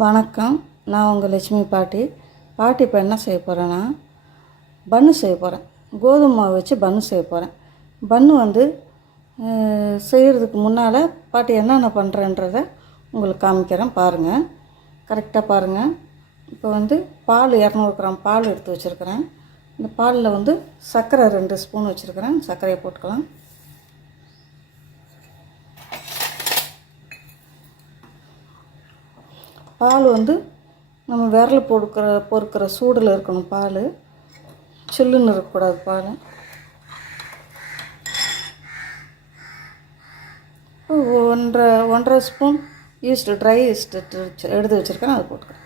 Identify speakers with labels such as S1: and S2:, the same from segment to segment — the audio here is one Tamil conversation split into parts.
S1: வணக்கம். நான் உங்கள் லட்சுமி பாட்டி. பாட்டி இப்போ என்ன செய்ய போகிறேன்னா பன்னு செய்ய போகிறேன் கோதுமை மாவு வச்சு பன்னு செய்ய போகிறேன் பன்னு வந்து செய்கிறதுக்கு முன்னால் பாட்டி என்னென்ன பண்ணுறேன்றத உங்களுக்கு காமிக்கிறேன். பாருங்கள் கரெக்டாக பாருங்கள் இப்போ வந்து பால் இரநூறு கிராம் பால் எடுத்து வச்சுருக்கிறேன். இந்த பாலில் வந்து சர்க்கரை ரெண்டு ஸ்பூன் வச்சுருக்கிறேன். சர்க்கரையை போட்டுக்கலாம். பால் வந்து நம்ம விரல் பொறுக்கிற பொறுக்கிற சூடில் இருக்கணும் பால். சில்லுன்னு இருக்கக்கூடாது பால். ஒன்றரை ஒன்றரை ஸ்பூன் ஈஸ்ட்டு ட்ரை ஈஸ்ட் எடுத்து வச்சுருக்கேன் அதை போட்டுக்கிறேன்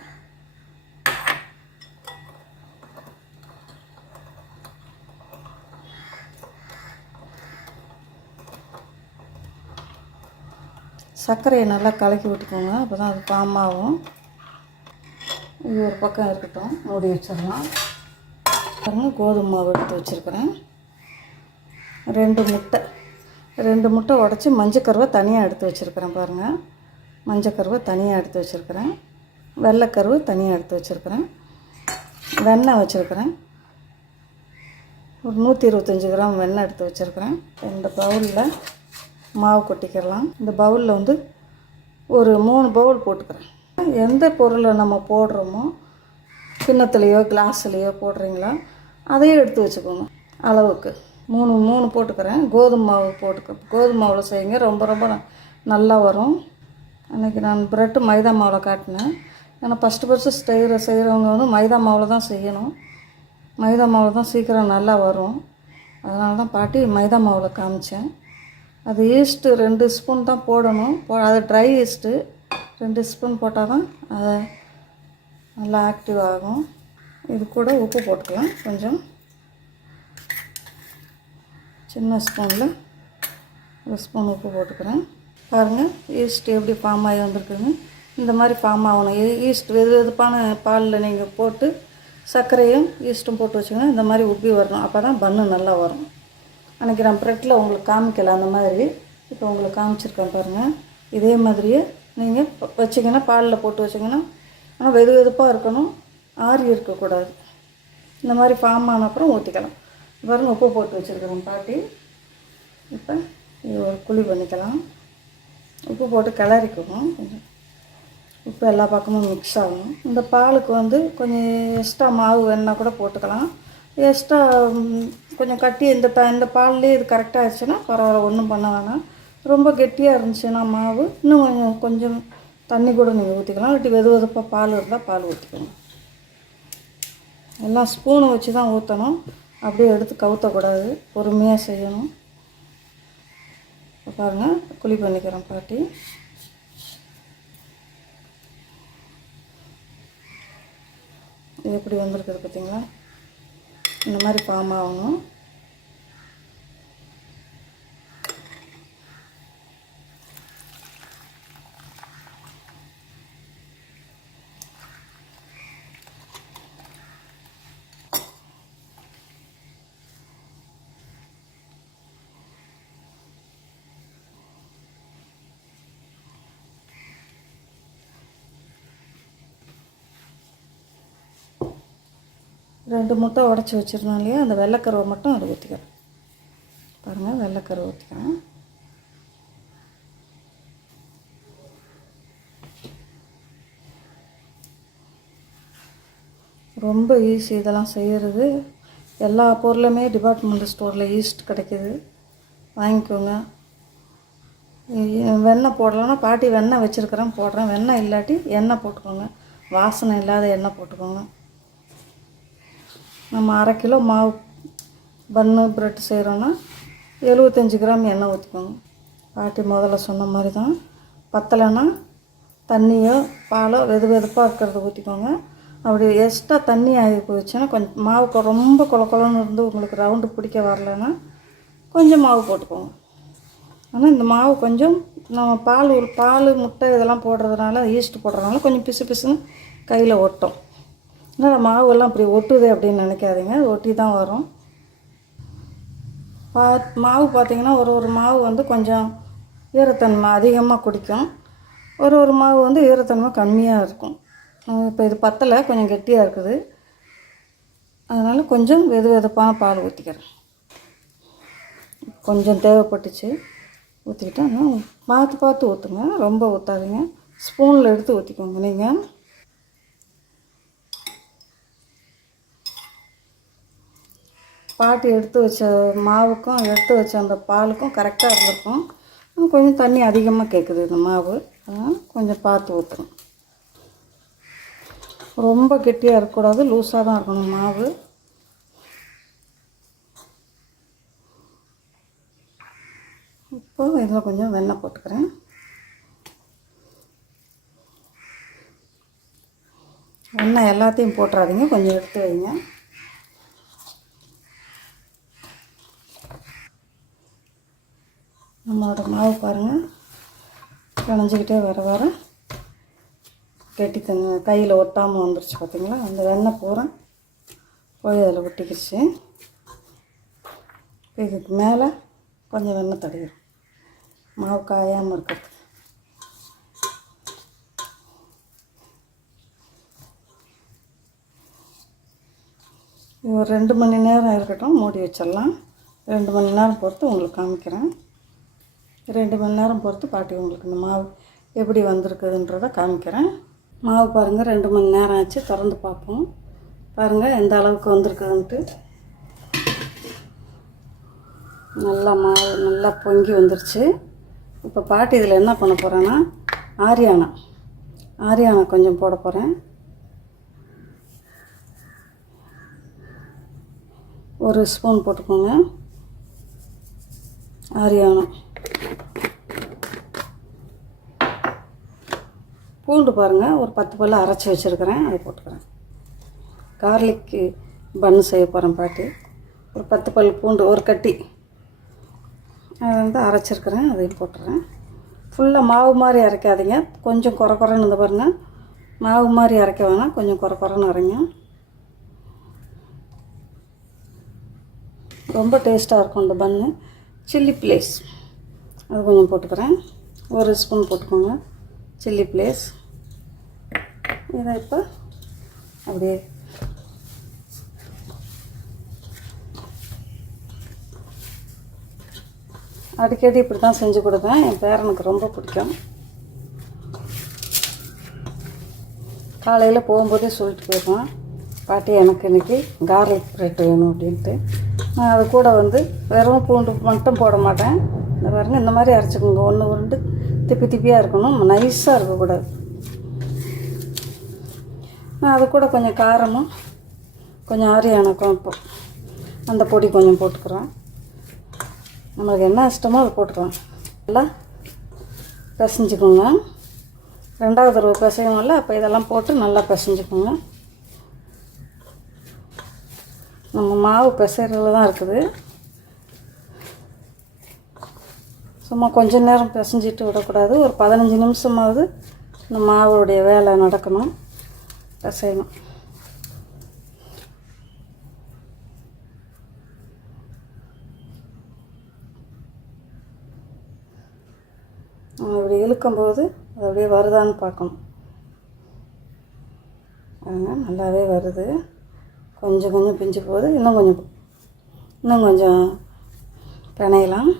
S1: சர்க்கரையை நல்லா கலக்கி விட்டுக்கோங்க. அப்போ தான் அது பாமாகும் இது ஒரு பக்கம் இருக்கட்டும். மூடி வச்சிடலாம். பாருங்கள் கோதுமை மாவு எடுத்து வச்சுருக்கிறேன். ரெண்டு முட்டை. ரெண்டு முட்டை உடச்சி மஞ்சக்கருவை தனியாக எடுத்து வச்சுருக்கிறேன் பாருங்கள் மஞ்சக்கருவை தனியாக எடுத்து வச்சுருக்கிறேன். வெள்ளைக்கருவு தனியாக எடுத்து வச்சுருக்கிறேன். வெண்ணெய் வச்சுருக்கிறேன். ஒரு நூற்றி இருபத்தஞ்சி கிராம் வெண்ணெய் எடுத்து வச்சுருக்கிறேன். இந்த பவுலில் மாவு கொட்டிக்கிடலாம். இந்த பவுலில் வந்து ஒரு மூணு பவுல் போட்டுக்கிறேன். எந்த பொருளை நம்ம போடுறோமோ கிண்ணத்துலேயோ கிளாஸ்லேயோ போடுறீங்களோ அதையும் எடுத்து வச்சுக்கோங்க. அளவுக்கு. மூணு மூணு போட்டுக்கிறேன். கோதுமை மாவு போட்டுக்க கோதுமை மாவில் செய்யுங்க. ரொம்ப ரொம்ப நல்லா வரும். அன்றைக்கி நான் ப்ரெட்டு மைதா மாவில் காட்டினேன். ஏன்னா ஃபஸ்ட்டு ஃபஸ்ட்டு செய்கிற செய்கிறவங்க வந்து மைதா மாவில் தான் செய்யணும். மைதா மாவில் தான் சீக்கிரம் நல்லா வரும். அதனால தான் பாட்டி மைதா மாவில் காமிச்சேன். அது ஈஸ்ட்டு ரெண்டு ஸ்பூன் தான் போடணும். போ அது ட்ரை ஈஸ்ட்டு. ரெண்டு ஸ்பூன் போட்டால் தான் அது நல்லா ஆக்டிவ் ஆகும். இது கூட உப்பு போட்டுக்கலாம். கொஞ்சம். சின்ன ஸ்பூனில் ஒரு ஸ்பூன் உப்பு போட்டுக்கிறேன். பாருங்கள் ஈஸ்ட் எப்படி ஃபார்ம் ஆகி வந்திருக்குங்க இந்த மாதிரி ஃபார்ம் ஆகணும். ஈஸ்ட் வெது வெதுப்பான பாலில் நீங்கள் போட்டு சர்க்கரையும் ஈஸ்ட்டும் போட்டு வச்சிங்கன்னா இந்த மாதிரி உப்பி வரணும். அப்போ தான் பன்னு நல்லா வரும். அன்றைக்கி நான் ப்ரெட்டில் உங்களுக்கு காமிக்கல அந்த மாதிரி. இப்போ உங்களுக்கு காமிச்சிருக்கேன் பாருங்கள் இதே மாதிரியே நீங்கள் வச்சிங்கன்னா பாலில் போட்டு வச்சிங்கன்னா ஆனால் வெது வெதுப்பாக இருக்கணும். ஆறி இருக்கக்கூடாது. இந்த மாதிரி ஃபார்ம் ஆன அப்புறம் ஊற்றிக்கலாம் பாருங்கள் உப்பு போட்டு வச்சுருக்கிறோம் பாட்டி. இப்போ இது ஒரு குழி பண்ணிக்கலாம். உப்பு போட்டு கிளறிக்கணும். கொஞ்சம் உப்பு எல்லா பக்கமும் மிக்ஸ் ஆகும் இந்த பாலுக்கு வந்து கொஞ்சம் எக்ஸ்ட்ரா மாவு வேணுன்னா கூட போட்டுக்கலாம். எக்ஸ்ட்ரா கொஞ்சம் கட்டி இந்த ப இந்த பால்லே இது கரெக்டாக ஆயிடுச்சுன்னா பரவாயில்ல ஒன்றும் பண்ண வேணாம். ரொம்ப கெட்டியாக இருந்துச்சுன்னா மாவு இன்னும் கொஞ்சம் கொஞ்சம் தண்ணி கூட நீங்கள் ஊற்றிக்கலாம் இல்லாட்டி வெது வெதுப்பாக பால் இருந்தால் பால் ஊற்றிக்கணும் எல்லாம் ஸ்பூனை வச்சு தான் ஊற்றணும் அப்படியே எடுத்து கவுத்தக்கூடாது. பொறுமையாக செய்யணும். பாருங்கள் குழி பண்ணிக்கிறேன் பாட்டி. இது எப்படி வந்திருக்குது பார்த்தீங்களா இந்த மாதிரி ஃபார்ம் ஆகணும். ரெண்டு முட்டை உடச்சி வச்சுருந்தோம் இல்லையா? அந்த வெள்ளைக்கருவை மட்டும் அதை ஊற்றிக்கிறேன் பாருங்கள் வெள்ளைக்கருவை ஊற்றிக்கிறேன் ரொம்ப ஈஸி இதெல்லாம் செய்கிறது எல்லா பொருளுமே டிபார்ட்மெண்ட் ஸ்டோரில் ஈஸ்ட் கிடைக்கிது. வாங்கிக்கோங்க. வெண்ணெய் போடலன்னா பாட்டி வெண்ணெய் வச்சுருக்கிறேன் போடுறேன். வெண்ணெய் இல்லாட்டி எண்ணெய் போட்டுக்கோங்க. வாசனை இல்லாத எண்ணெய் போட்டுக்கோங்க. நம்ம அரை கிலோ மாவு பன்னு பிரெட் செய்கிறோன்னா எழுபத்தஞ்சி கிராம் எண்ணெய் ஊற்றிக்கோங்க பாட்டி முதல்ல சொன்ன மாதிரி தான் பத்தலைன்னா தண்ணியோ பாலோ வெது வெதுப்பாக இருக்கிறத ஊற்றிக்கோங்க அப்படி எக்ஸ்ட்ரா தண்ணி ஆகி போயிடுச்சுன்னா கொஞ்சம் மாவு கொ- ரொம்ப குளக்குளன்னு இருந்து உங்களுக்கு ரவுண்டு பிடிக்க வரலைன்னா கொஞ்சம் மாவு போட்டுக்கோங்க. ஆனால் இந்த மாவு கொஞ்சம் நம்ம பால் பால் முட்டை இதெல்லாம் போடுறதுனால ஈஸ்ட் போடுறதுனால கொஞ்சம் பிசு பிசுன்னு கையில் ஒட்டும். இல்லை மாவெல்லாம் அப்படி ஒட்டுது அப்படின்னு நினைக்காதீங்க. ஒட்டி தான் வரும். பா மாவு பார்த்தீங்கன்னா ஒரு ஒரு மாவு வந்து கொஞ்சம் ஈரத்தன்மை அதிகமாக குடிக்கும். ஒரு ஒரு மாவு வந்து ஈரத்தன்மை கம்மியாக இருக்கும். இப்போ இது பத்தலை கொஞ்சம் கெட்டியாக இருக்குது. அதனால் கொஞ்சம் வெது வெதுப்பான பால் ஊற்றிக்கிறேன் கொஞ்சம் தேவைப்பட்டுச்சு ஊற்றிக்கிட்டேன் பார்த்து பார்த்து ஊற்றுங்க ரொம்ப ஊற்றாதீங்க ஸ்பூனில் எடுத்து ஊற்றிக்கோங்க நீங்கள் பாட்டி எடுத்து வச்ச மாவுக்கும் எடுத்து வச்ச அந்த பாலுக்கும் கரெக்டாக இருந்திருக்கும். கொஞ்சம் தண்ணி அதிகமாக கேட்குது இந்த மாவு. அதனால் கொஞ்சம் பார்த்து ஊற்றணும் ரொம்ப கெட்டியாக இருக்கக்கூடாது லூஸாக தான் இருக்கணும் மாவு. இப்போ இதில் கொஞ்சம் வெண்ணெய் போட்டுக்கிறேன். வெண்ணெய் எல்லாத்தையும் போட்டுறாதீங்க கொஞ்சம் எடுத்து வைங்க. நம்மளோட மாவு பாருங்கள் பிணைஞ்சிக்கிட்டே வர வர கெட்டி தங்க கையில் ஒட்டாமல் வந்துருச்சு பார்த்தீங்களா அந்த வெண்ணெய் பூரா போய் அதில் ஒட்டிக்கிடுச்சு இதுக்கு மேலே கொஞ்சம் வெண்ணெய் தடவிடும் மாவு காயாமல் இருக்கிறது ஒரு ரெண்டு மணி நேரம் இருக்கட்டும். மூடி வச்சிடலாம். ரெண்டு மணி நேரம் பொறுத்து உங்களுக்கு காமிக்கிறேன். ரெண்டு மணி நேரம் பொறுத்து பாட்டி உங்களுக்கு இந்த மாவு எப்படி வந்திருக்குதுன்றதை காமிக்கிறேன். மாவு பாருங்கள் ரெண்டு மணி நேரம் ஆச்சு திறந்து பார்ப்போம். பாருங்கள் எந்த அளவுக்கு வந்திருக்குதுன்ட்டு. நல்லா மாவு நல்லா பொங்கி வந்துருச்சு. இப்போ பாட்டி இதில் என்ன பண்ண போகிறேன்னா ஆரியானா. ஆரியானா கொஞ்சம் போட போகிறேன் ஒரு ஸ்பூன் போட்டுக்கோங்க. ஆரியானம் பூண்டு பாருங்கள் ஒரு பத்து பல்லு அரைச்சி வச்சுருக்கிறேன் அதை போட்டுக்கிறேன். கார்லிக்கு பன் செய்ய போகிறேன் பாட்டி. ஒரு பத்து பல் பூண்டு ஒரு கட்டி. அதை வந்து அரைச்சிருக்கிறேன் அதையும் போட்டுறேன். ஃபுல்லாக மாவு மாதிரி அரைக்காதீங்க. கொஞ்சம் குறை குறைன்னு இருந்து பாருங்கள் மாவு மாதிரி அரைக்க வேணாம் கொஞ்சம் குறை குறைன்னு அரைங்க. ரொம்ப டேஸ்ட்டாக இருக்கும் இந்த பன்னு சில்லி ப்ளேஸ் அது கொஞ்சம் போட்டுக்கிறேன். ஒரு ஸ்பூன் போட்டுக்கோங்க. சில்லி ப்ளேஸ் இதை இப்போ அப்படியே அடிக்கடி இப்படி தான் செஞ்சு கொடுப்பேன். என் பேரனுக்கு ரொம்ப பிடிக்கும். காலையில் போகும்போதே சொல்லிட்டு போயிடுவான். பாட்டி எனக்கு இன்றைக்கி கார்லிக் பிரெட் வேணும் அப்படின்ட்டு. அது கூட வந்து வெறும் பூண்டு மட்டும் போட மாட்டேன். இந்த பாருங்க இந்த மாதிரி அரைச்சிக்கோங்க. ஒன்று உருண்டு திப்பி திப்பியாக இருக்கணும். நைஸாக இருக்கக்கூடாது. நான் அது கூட கொஞ்சம் காரமும் கொஞ்சம் ஆரியான இப்போ அந்த பொடி கொஞ்சம் போட்டுக்கிறேன். நம்மளுக்கு என்ன இஷ்டமோ அதை போட்டுக்கலாம். நல்லா பிசைஞ்சுக்கோங்க. ரெண்டாவது தடவை இல்லை அப்போ இதெல்லாம் போட்டு நல்லா பிசைஞ்சுக்கோங்க. நம்ம மாவு பிசைறதுல தான் இருக்குது. சும்மா கொஞ்ச நேரம் பிசைஞ்சிட்டு விடக்கூடாது. ஒரு பதினஞ்சு நிமிஷமாவது இந்த மாவுடைய வேலை நடக்கணும். பிசையணும். இப்படி இழுக்கும்போது அது அப்படியே வருதான்னு பார்க்கணும். நல்லாவே வருது. கொஞ்சம் கொஞ்சம் பிஞ்சு போகுது. இன்னும் கொஞ்சம் இன்னும் கொஞ்சம் பிணையலாம்.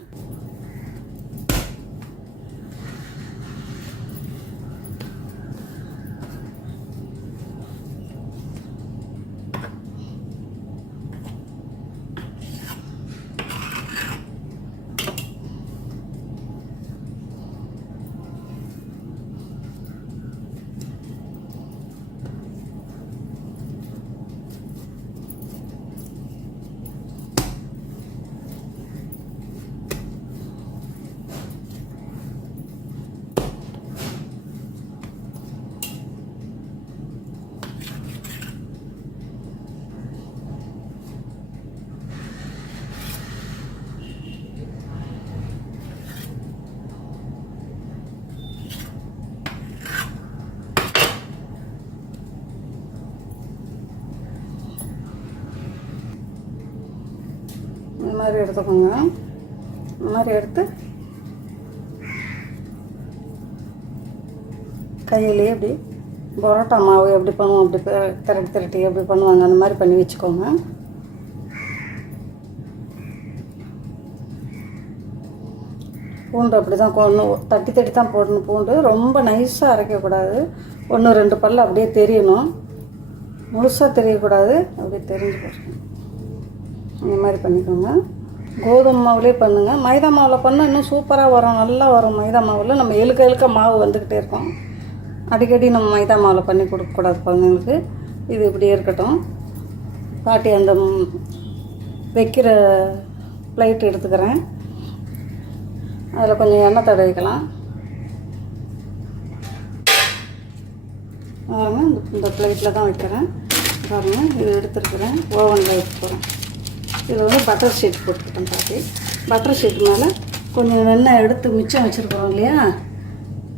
S1: மாதிரி எடுத்துக்கோங்க. இந்த மாதிரி எடுத்து கையிலேயே அப்படி பரோட்டா மாவு எப்படி பண்ணுவோம் அப்படி திரட்டி திரட்டி எப்படி பண்ணுவாங்க அந்த மாதிரி பண்ணி வச்சுக்கோங்க. பூண்டு அப்படி தான் கொண்டு தட்டி தட்டி தான் போடணும். பூண்டு ரொம்ப நைஸாக அரைக்கக்கூடாது. ஒன்று ரெண்டு பல்லு அப்படியே தெரியணும். முழுசாக தெரியக்கூடாது. அப்படியே தெரிஞ்சு போடணும் அந்த மாதிரி பண்ணிக்கோங்க. கோதுமை மாவுலேயே பண்ணுங்கள் மைதா மாவில் பண்ணால் இன்னும் சூப்பராக வரும். நல்லா வரும் மைதா மாவில். நம்ம இழுக்க இழுக்க மாவு வந்துக்கிட்டே இருக்கோம். அடிக்கடி நம்ம மைதா மாவில் பண்ணி கொடுக்கக்கூடாது குழந்தைங்களுக்கு. இது இப்படியே இருக்கட்டும். பாட்டி அந்த வைக்கிற பிளேட் எடுத்துக்கிறேன். அதில் கொஞ்சம் எண்ணெய் தடவிக்கலாம். பாருங்க இந்த பிளேட்டில் தான் வைக்கிறேன். பாருங்கள் இது எடுத்துருக்குறேன். ஓவனில் வைக்க போகிறேன் இது வந்து பட்டர் ஷீட் போட்டுக்கிட்டேன் பாட்டி. பட்டர் ஷீட் மேலே கொஞ்சம் வெண்ணெய் எடுத்து மிச்சம் வச்சுருக்குறோம் இல்லையா?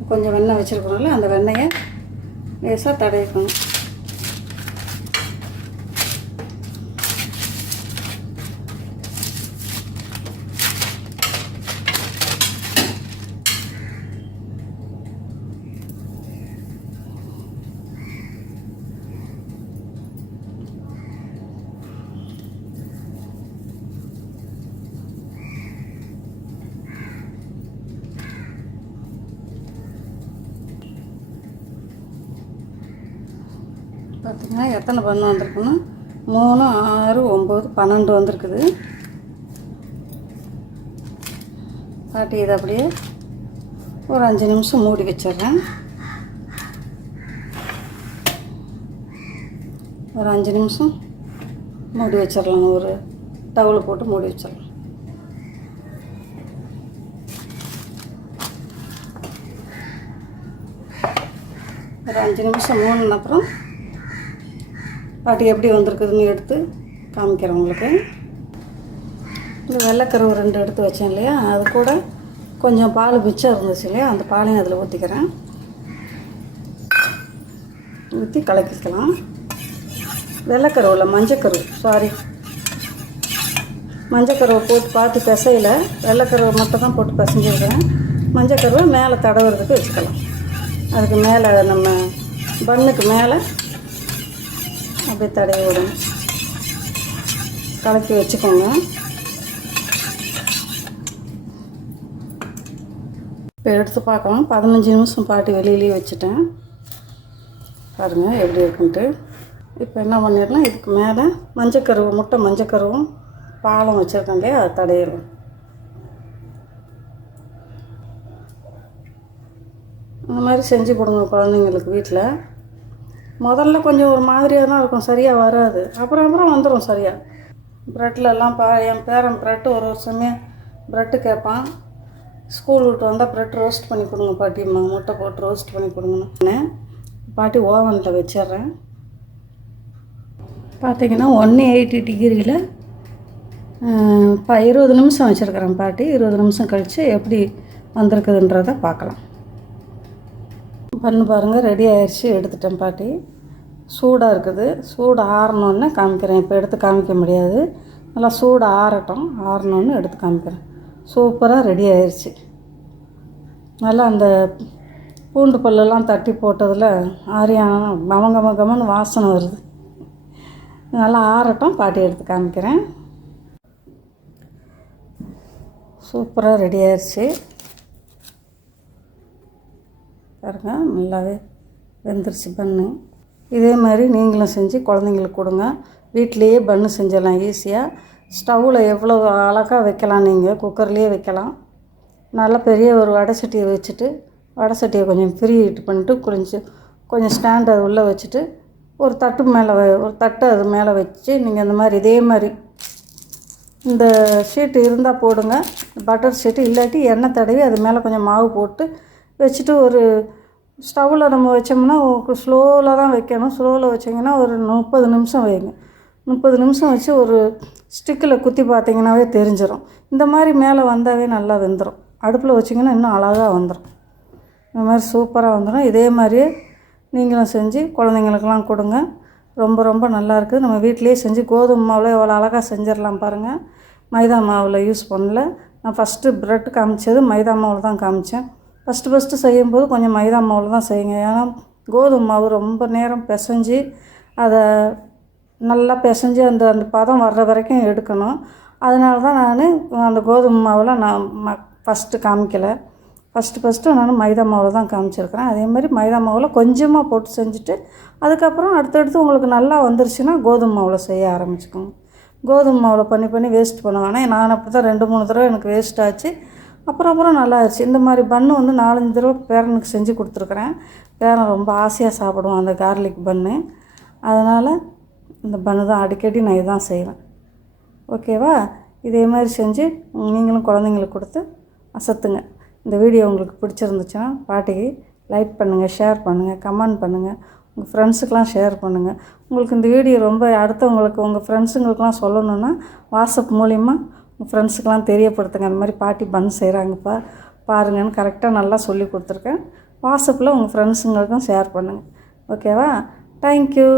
S1: கொஞ்சம் வெண்ணெய் வச்சுருக்குறோம்ல அந்த வெண்ணெயை லேசாக தடவிக்கணும். பார்த்தீங்கன்னா எத்தனை பண்ணு வந்திருக்குன்னா? மூணு ஆறு ஒம்பது பன்னெண்டு வந்திருக்குது. பாட்டி இதை அப்படியே ஒரு அஞ்சு நிமிஷம் மூடி வச்சிடுறேன். ஒரு அஞ்சு நிமிஷம் மூடி வச்சிடலாம். ஒரு டவுல் போட்டு மூடி வச்சிடலாம். ஒரு அஞ்சு நிமிஷம் மூணுனப்புறம் பாட்டி எப்படி வந்திருக்குதுன்னு எடுத்து காமிக்கிறேன் உங்களுக்கு. இந்த வெள்ளைக்கருவு ரெண்டு எடுத்து வச்சேன் இல்லையா? அது கூட கொஞ்சம் பால் மிச்சம் இருந்துச்சு இல்லையா? அந்த பாலையும் அதில் ஊற்றிக்கிறேன் ஊற்றி கலக்கிக்கலாம். வெள்ளைக்கருவில் மஞ்சக்கருவு சாரி மஞ்சக்கருவை போட்டு பார்த்து பிசையில். வெள்ளைக்கருவை மட்டும் தான் போட்டு பிசைஞ்சிருக்கிறேன் மஞ்சக்கருவை மேலே தடவுறதுக்கு வச்சுக்கலாம். அதுக்கு மேலே நம்ம பன்னுக்கு மேலே அப்படியே தடவி விடும் கலக்கி வச்சுக்கோங்க. இப்போ எடுத்து பார்க்கலாம். பதினஞ்சு நிமிஷம் பாட்டி வெளியிலேயே வச்சுட்டேன். பாருங்கள் எப்படி இருக்குன்ட்டு. இப்போ என்ன பண்ணிடலாம்? இதுக்கு மேலே மஞ்சக்கருவு முட்டை மஞ்சக்கருவும் பாலம் வச்சுருக்கேன் இல்லையா அதை தடையிடும் அந்த மாதிரி செஞ்சு கொடுங்க குழந்தைங்களுக்கு வீட்டில். முதல்ல கொஞ்சம் ஒரு மாதிரியாக தான் இருக்கும் சரியாக வராது. அப்புறம் அப்புறம் வந்துடும் சரியாக ப்ரெட்லலாம் பா என் பேரன் ப்ரெட்டு ஒரு வருஷமே ப்ரெட்டு கேட்பான். ஸ்கூல் விட்டு வந்தால் ப்ரெட் ரோஸ்ட் பண்ணி கொடுங்க பாட்டிம்மா முட்டை போட்டு ரோஸ்ட் பண்ணி கொடுங்கன்னு. பாட்டி ஓவனில் வச்சிடுறேன். பார்த்தீங்கன்னா ஒன்று எயிட்டி டிகிரியில் இப்போ இருபது நிமிஷம் வச்சுருக்கிறேன் பாட்டி. இருபது நிமிஷம் கழித்து எப்படி வந்திருக்குதுன்றதை பார்க்கலாம். பண்ணு பாருங்கள் ரெடி ஆயிடுச்சு எடுத்துட்டேன் பாட்டி. சூடாக இருக்குது. சூடு ஆறணுன்னு காமிக்கிறேன். இப்போ எடுத்து காமிக்க முடியாது. நல்லா சூடு ஆறட்டும். ஆறணுன்னு எடுத்து காமிக்கிறேன். சூப்பராக ரெடி ஆயிடுச்சு நல்லா அந்த பூண்டு பல்லெல்லாம் தட்டி போட்டதில் ஆரியான கம கம கமன்னு வாசனை வருது. நல்லா ஆறட்டும். பாட்டி எடுத்து காமிக்கிறேன். சூப்பராக ரெடி ஆயிடுச்சு பாருங்கள் நல்லாவே வெந்துருச்சு பன்னு இதே மாதிரி நீங்களும் செஞ்சு குழந்தைங்களுக்கு கொடுங்க. வீட்டிலையே பன்னு செஞ்சிடலாம் ஈஸியாக ஸ்டவ்வில் எவ்வளோ அழகாக வைக்கலாம் நீங்கள் குக்கர்லேயே வைக்கலாம். நல்லா பெரிய ஒரு வடை சட்டியை வச்சுட்டு வடை சட்டியை கொஞ்சம் ஃப்ரீ ஹீட் பண்ணிட்டு கொஞ்சம் கொஞ்சம் ஸ்டாண்ட் அது உள்ளே வச்சுட்டு ஒரு தட்டு மேலே ஒரு தட்டு அது மேலே வச்சு நீங்கள் அந்த மாதிரி இதே மாதிரி இந்த ஷீட்டு இருந்தால் போடுங்க. பட்டர் ஷீட்டு இல்லாட்டி எண்ணெய் தடவி அது மேலே கொஞ்சம் மாவு போட்டு வச்சுட்டு ஒரு ஸ்டவ்வில் நம்ம வச்சோம்னா ஸ்லோவில் தான் வைக்கணும். ஸ்லோவில் வச்சிங்கன்னா ஒரு முப்பது நிமிஷம் வைங்க. முப்பது நிமிஷம் வச்சு ஒரு ஸ்டிக்கில் குத்தி பார்த்தீங்கன்னாவே தெரிஞ்சிடும் இந்த மாதிரி மேலே வந்தாவே நல்லா வெந்துடும் அடுப்பில் வச்சிங்கன்னா இன்னும் அழகாக வந்துடும் இந்த மாதிரி சூப்பராக வந்துடும் இதே மாதிரியே நீங்களும் செஞ்சு குழந்தைங்களுக்கெல்லாம் கொடுங்க. ரொம்ப ரொம்ப நல்லா இருக்குது. நம்ம வீட்டிலேயே செஞ்சு கோதுமை மாவில் எவ்வளோ அழகாக செஞ்சிடலாம் பாருங்கள் மைதா மாவில் யூஸ் பண்ணல. நான் ஃபஸ்ட்டு ப்ரெட் காமிச்சது மைதா மாவில் தான் காமித்தேன் ஃபஸ்ட்டு ஃபஸ்ட்டு செய்யும்போது கொஞ்சம் மைதா மாவில் தான் செய்யுங்க. ஏன்னா கோதுமை மாவு ரொம்ப நேரம் பிசைஞ்சு அதை நல்லா பிசைஞ்சு அந்த அந்த பதம் வர்ற வரைக்கும் எடுக்கணும். அதனால தான் நான் அந்த கோதுமை மாவில் நான் ம ஃபஸ்ட்டு காமிக்கலை. ஃபஸ்ட்டு ஃபஸ்ட்டு நான் மைதா மாவில் தான் காமிச்சிருக்கிறேன். அதே மாதிரி மைதா மாவில் கொஞ்சமாக போட்டு செஞ்சுட்டு அதுக்கப்புறம் அடுத்தடுத்து உங்களுக்கு நல்லா வந்துருச்சுன்னா கோதுமை மாவில் செய்ய ஆரம்பிச்சுக்கோங்க. கோதுமை மாவில் பண்ணி பண்ணி வேஸ்ட் பண்ணுவேன். ஆனால் நான் அப்படி தான் ரெண்டு மூணு தடவை எனக்கு வேஸ்ட் ஆச்சு. அப்புறம் அப்புறம் நல்லாயிருச்சு. இந்த மாதிரி பன்னு வந்து நாலஞ்சு தடவை பேரனுக்கு செஞ்சு கொடுத்துருக்குறேன். பேரன் ரொம்ப ஆசையாக சாப்பிடுவான் அந்த கார்லிக் பன்னு அதனால் இந்த பண்ணு தான் அடிக்கடி நான் இதான் செய்வேன். ஓகேவா இதே மாதிரி செஞ்சு நீங்களும் குழந்தைங்களுக்கு கொடுத்து அசத்துங்க. இந்த வீடியோ உங்களுக்கு பிடிச்சிருந்துச்சுன்னா பாட்டிக்கு லைக் பண்ணுங்கள் ஷேர் பண்ணுங்கள் கமெண்ட் பண்ணுங்கள் உங்கள் ஃப்ரெண்ட்ஸுக்கெலாம் ஷேர் பண்ணுங்கள் உங்களுக்கு இந்த வீடியோ ரொம்ப அடுத்தவங்களுக்கு உங்கள் ஃப்ரெண்ட்ஸுங்களுக்கெலாம் சொல்லணுன்னா வாட்ஸ்அப் மூலிமா ஃப்ரெண்ட்ஸுக்கெலாம் தெரியப்படுத்துங்க. அந்த மாதிரி பாட்டி பன் செய்கிறாங்கப்பா பாருங்கன்னு கரெக்டாக நல்லா சொல்லி கொடுத்துருக்கேன். வாட்ஸ்அப்பில் உங்கள் ஃப்ரெண்ட்ஸுங்களுக்கும் ஷேர் பண்ணுங்கள் ஓகேவா தேங்க்யூ